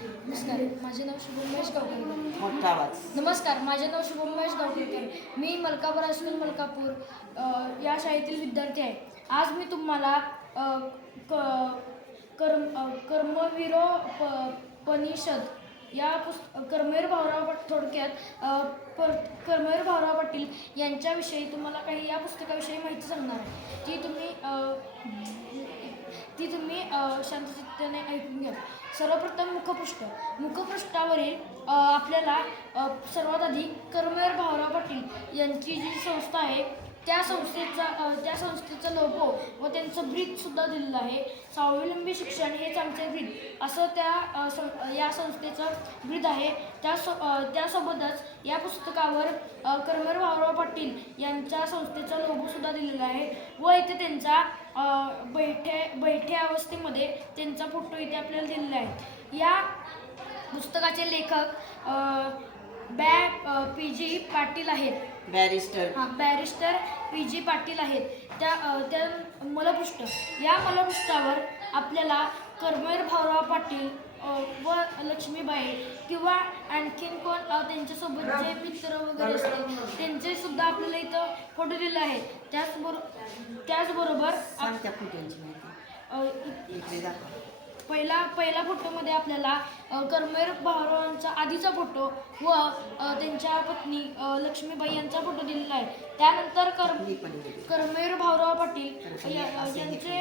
नमस्कार, माझे नाव शुभम महेश गावकर. मोठा आवाज. नमस्कार, माझे नाव शुभम महेश गावकर. मी मलकापूर हायस्कूल मलकापूर या शाळेतील विद्यार्थी आहे. आज मी तुम्हाला कर्मवीरोपनिषद या कर्मवीर भाऊराव कर्मवीर भाऊराव पाटील यांच्याविषयी तुम्हाला काही या पुस्तकाविषयी माहिती सांगणार आहे. ती तुम्ही शांतचित्ताने ऐकून घ्या. सर्वप्रथम मुखपृष्ठावरील आपल्याला सर्वात आधी कर्मवीर भाऊराव पाटील यांची जी संस्था आहे त्या संस्थेचा लोगो व त्यांचं ब्रीद सुद्धा दिलेलं आहे. स्वावलंबी शिक्षण हेच आमचे ब्रीद असं या संस्थेचं ब्रीद आहे. त्यासोबतच या पुस्तकावर कर्मवीर भाऊराव पाटील यांच्या संस्थेचा लोगो सुद्धा दिलेला आहे व इथे त्यांचा बैठ्या अवस्थेमध्ये त्यांचा फोटो इथे आपल्याला दिलेला आहे. या पुस्तकाचे लेखक पी.जी. पाटील आहेत. Barrister PG. पाटील आहेत. त्या मलपृष्ठावर आपल्याला कर्मवीर भाऊराव पाटील व लक्ष्मीबाई किंवा आणखीन कोण त्यांच्यासोबत जे मित्र वगैरे असतील त्यांचे सुद्धा आपल्याला इथं फोटो दिले आहेत. त्याचबरोबर पहिला फोटोमध्ये आपल्याला कर्मवीर भाऊरावांचा आधीचा फोटो व त्यांच्या पत्नी लक्ष्मीबाई यांचा फोटो दिलेला आहे. त्यानंतर कर्मवीर भाऊराव पाटील यांचे